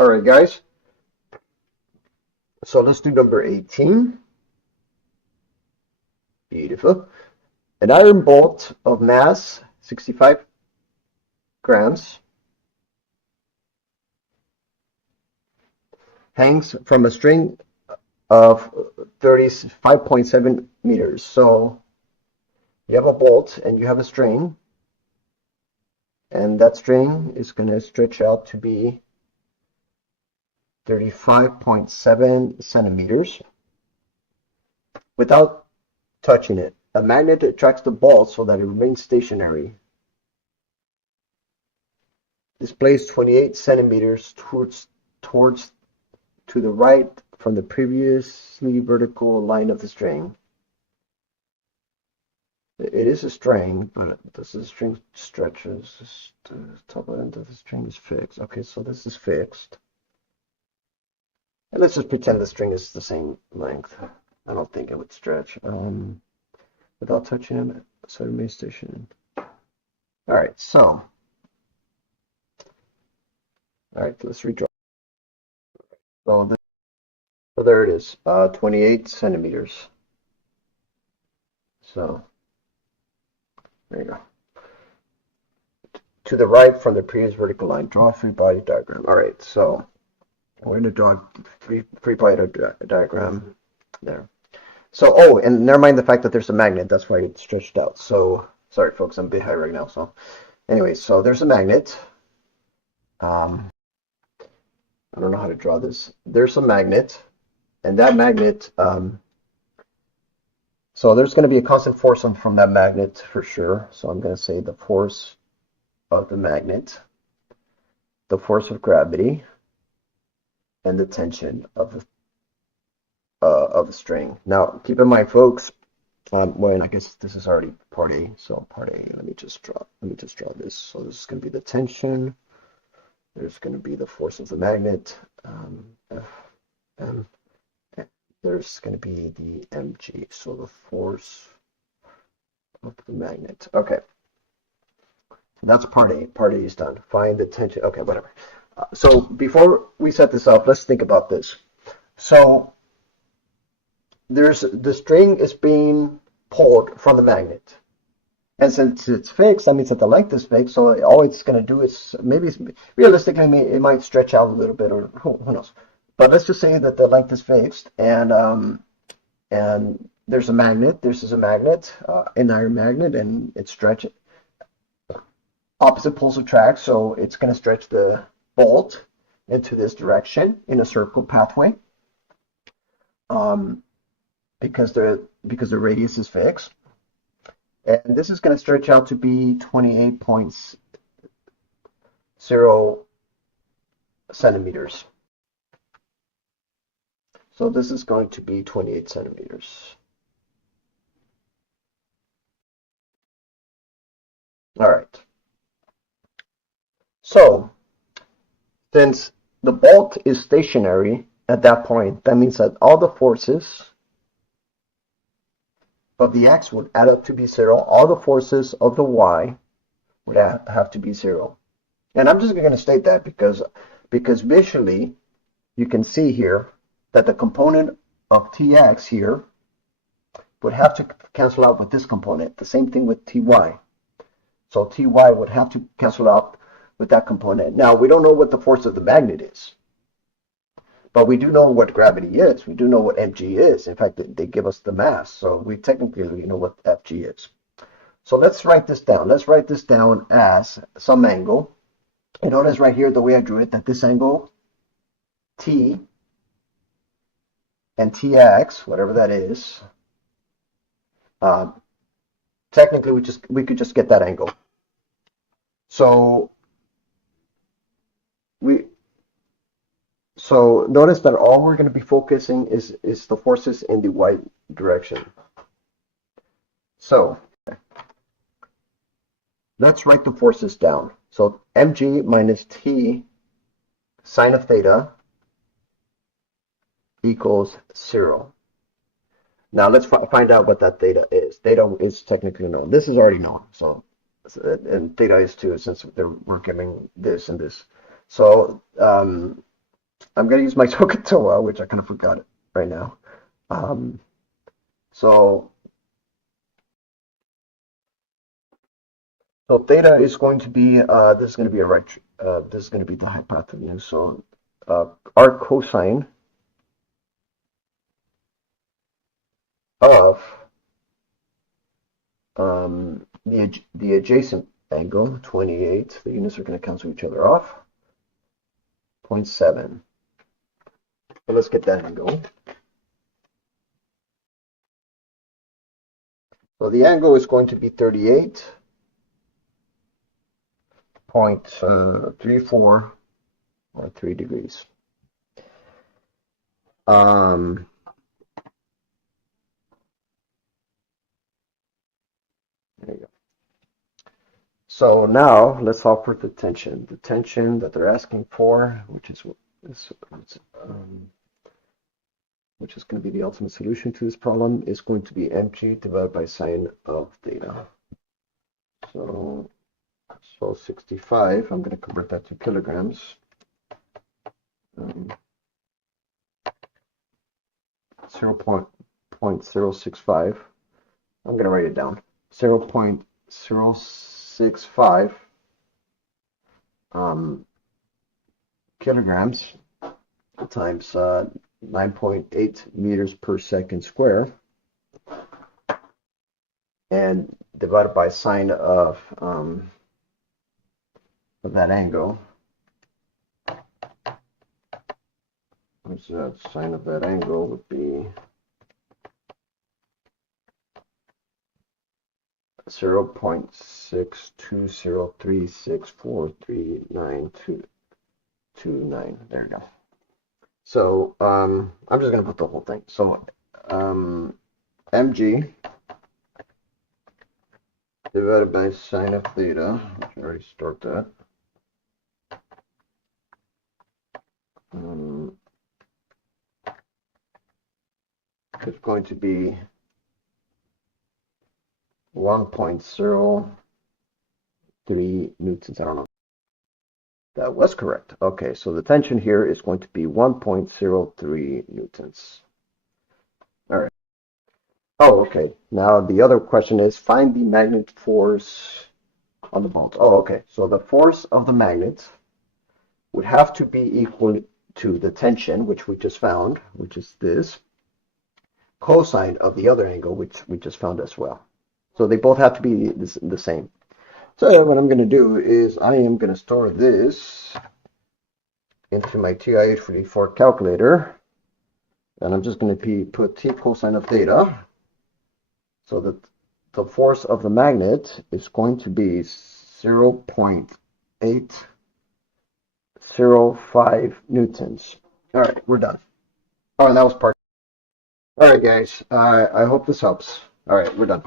All right, guys. So let's do number 18. Beautiful. An iron bolt of mass 65 grams hangs from a string of 35.7 meters. So you have a bolt and you have a string, and that string is going to stretch out to be 35.7 centimeters without touching it. A magnet attracts the bolt so that it remains stationary. Displays 28 centimeters towards to the right from the previously vertical line of the string. It is a string, but does the string stretches? The top end of the string is fixed. Okay, so this is fixed. And let's just pretend the string is the same length. I don't think it would stretch. Without touching it, so it remains stationary. All right, so let's redraw. So there it is, 28 centimeters. So there you go. To the right from the previous vertical line, draw a free body diagram. All right, so we're going to draw a free body diagram there. So, oh, and never mind the fact that there's a magnet. That's why it's stretched out. So, sorry, folks, I'm a bit high right now. So, anyway, so there's a magnet. I don't know how to draw this. There's a magnet, and that magnet, so there's going to be a constant force from that magnet for sure. So I'm going to say the force of the magnet, the force of gravity, and the tension of the string. Now, keep in mind, folks. Well, I guess this is already part A. So part A. Let me just draw this. So this is going to be the tension. There's going to be the force of the magnet. F, M. There's going to be the mg. So the force of the magnet. Okay. That's part A. Part A is done. Find the tension. Okay, whatever. So before we set this up, let's think about this. So the string is being pulled from the magnet. And since it's fixed, that means that the length is fixed. So all it's going to do is realistically, it might stretch out a little bit, or who knows. But let's just say that the length is fixed, and there's a magnet. This is a magnet, an iron magnet, and it's stretching. Opposite poles attract, so it's going to stretch the bolt into this direction in a circle pathway. Because the radius is fixed. And this is going to stretch out to be 28.0 centimeters. So this is going to be 28 centimeters. All right. So since the bolt is stationary at that point, that means that all the forces of the x would add up to be 0. All the forces of the y would have to be 0. And I'm just going to state that because visually you can see here that the component of tx here would have to cancel out with this component. The same thing with ty. So ty would have to cancel out with that component. Now, we don't know what the force of the magnet is, but we do know what gravity is. We do know what mg is. In fact, they give us the mass, so we technically know what fg is. So let's write this down. Let's write this down as some angle. You notice right here, the way I drew it, that this angle, t and tx, whatever that is, technically we could just get that angle. So notice that all we're going to be focusing is the forces in the y direction. So let's write the forces down. So mg minus t sine of theta equals 0. Now let's find out what that theta is. Theta is technically known. This is already known. So and theta is too, since we're giving this and this. So I'm going to use my SOHCAHTOA, which I kind of forgot it right now. So theta is going to be this is going to be this is going to be the hypotenuse. So our cosine of the adjacent angle, 28. The units are going to cancel each other off. 0.7. So let's get that angle. So the angle is going to be 38.34 or 3 degrees. There you go. So now let's solve for the tension. The tension that they're asking for, which is going to be the ultimate solution to this problem, is going to be mg divided by sine of theta. So 65, I'm going to convert that to kilograms. 0.065. I'm going to write it down. 0.065 kilograms times 9.8 meters per second square, and divided by sine of that angle. What's that? Sine of that angle would be 0.6203643929. There you go. So I'm just going to put the whole thing. So mg divided by sine of theta, which I already stored that. It's going to be 1.03 newtons. I don't know. That was correct. Okay, so the tension here is going to be 1.03 newtons. All right. Oh, okay. Now the other question is find the magnet force on the bolt. Oh, okay. So the force of the magnet would have to be equal to the tension, which we just found, which is this, cosine of the other angle, which we just found as well. So they both have to be the same. So what I'm going to do is I am going to store this into my TI-844 calculator, and I'm just going to put T cosine of theta, so that the force of the magnet is going to be 0.805 newtons. All right, we're done. Oh, and that was part. All right, guys. I hope this helps. All right, we're done.